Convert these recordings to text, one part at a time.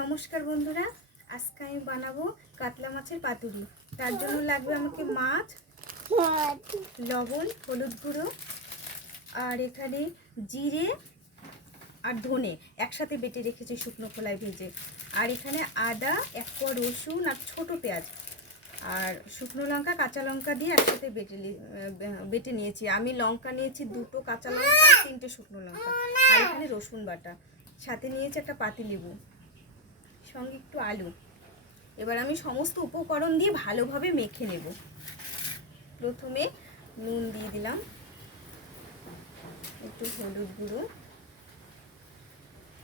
নমস্কার বন্ধুরা, আজকে আমি বানাবো কাতলা মাছের পাতুরি। তার জন্য লাগবে আমাকে মাছ, লবণ, হলুদ গুঁড়ো, আর এখানে জিরে আর ধনে একসাথে বেটে রেখেছি শুকনো খোলায় ভেজে, আর এখানে আদা, এক কোয়া রসুন আর ছোটো পেঁয়াজ আর শুকনো লঙ্কা, কাঁচা লঙ্কা দিয়ে একসাথে বেটে নিয়েছি। আমি লঙ্কা নিয়েছি 2টো, কাঁচা লঙ্কা 3টে শুকনো লঙ্কা, আর এখানে রসুন বাটা, সাথে নিয়েছি একটা পাতিলেবু, সঙ্গে একটু আলু। এবার আমি সমস্ত উপকরণ দিয়ে ভালোভাবে মেখে নেব। প্রথমে নুন দিয়ে দিলাম, একটু হলুদ গুঁড়ো,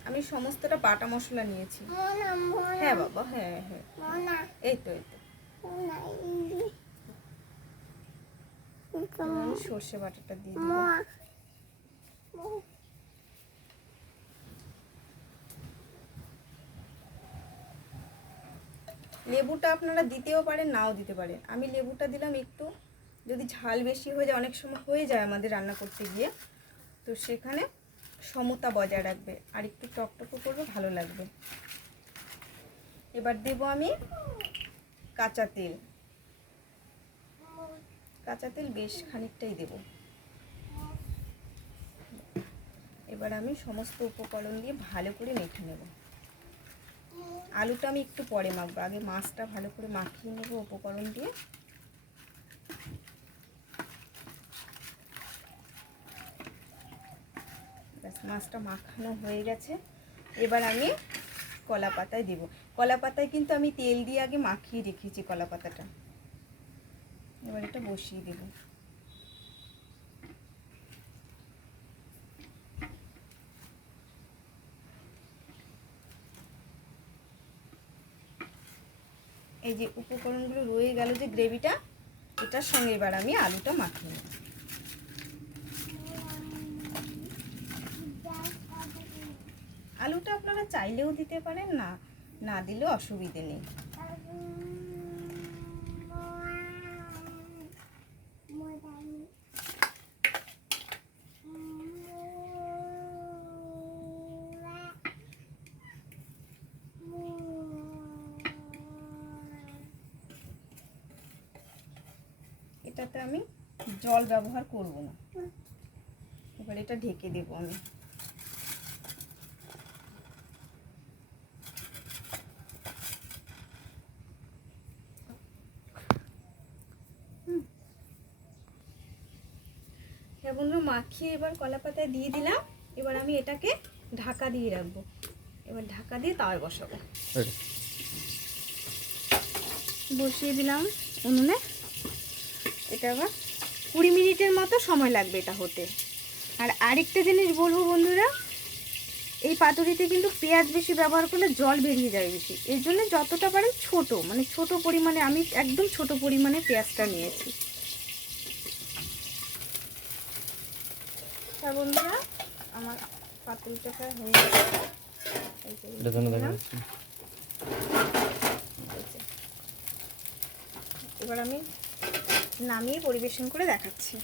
আমি সমস্তটা বাটা মশলা নিয়েছি। হ্যাঁ বাবা, হ্যাঁ হ্যাঁ, এই তো সর্ষে বাটাটা দিয়ে দিলাম। লেবুটা আপনারা দিতেও পারেন, নাও দিতে পারেন। আমি লেবুটা দিলাম একটু, যদি ঝাল বেশি হয়ে যায়, অনেক সময় হয়ে যায় আমাদের রান্না করতে গিয়ে, তো সেখানে সমতা বজায় রাখবে, আর একটু টকটকও করবে, ভালো লাগবে। এবার দেব আমি কাঁচা তেল। কাঁচা তেল বেশ খানিকটাই দেব। এবার আমি সমস্ত উপকরণ দিয়ে ভালো করে মেখে নেব। আলুটা আমি একটু পরে মাখবো, আগে মাছটা ভালো করে মাখিয়ে নেব উপকরণ দিয়ে। ব্যাস, মাছটা মাখানো হয়ে গেছে। এবার আমি কলা পাতায় দেব। কলা পাতায় কিন্তু আমি তেল দিয়ে আগে মাখিয়ে রেখেছি কলা পাতাটা। এবার এটা বসিয়ে দেব। এই যে উপকরণগুলো রয়ে গেল, যে গ্রেভিটা, এটার সঙ্গে এবার আমি আলুটা মাখিয়ে নেব। আলুটা আপনারা চাইলেও দিতে পারেন, না দিলেও অসুবিধে নেই। এটাতে আমি জল ব্যবহার করব না। এবার এটা ঢেকে দেব আমি। হ্যাঁ বন্ধুরা, মাখিয়ে এবার কলা পাতায় দিয়ে দিলাম। এবার আমি এটাকে ঢাকা দিয়ে রাখবো। এবার ঢাকা দিয়ে তাওয়ায় বসাবো। বসিয়ে দিলাম উনুনে। এটা আবার 20 মিনিটের মতো সময় লাগবে এটা হতে। আর আরেকটা জিনিস বলবো বন্ধুরা, এই পাতুরিতে কিন্তু পেঁয়াজ বেশি ব্যবহার করলে জল বেরিয়ে যায় বেশি, এর জন্য যতটা পারেন ছোট পরিমাণে, আমি একদম ছোট পরিমাণে পেঁয়াজটা নিয়েছি। হ্যাঁ বন্ধুরা, আমার পাতুরিটা প্রায় হয়ে গেছে। এবার আমি নামিয়ে পরিবেশন করে দেখাচ্ছি।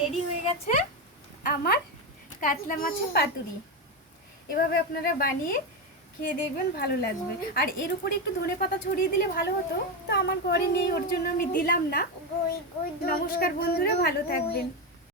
রেডি হয়ে গেছে আমার কাতলা মাছের পাতুরি। এভাবে আপনারা বানিয়ে খেয়ে দেখবেন, ভালো লাগবে। আর এর উপরে একটু ধনেপাতা ছড়িয়ে দিলে ভালো হতো, তো আমার ঘরে নেই, ওর জন্য আমি দিলাম না। নমস্কার বন্ধুরা, ভালো থাকবেন।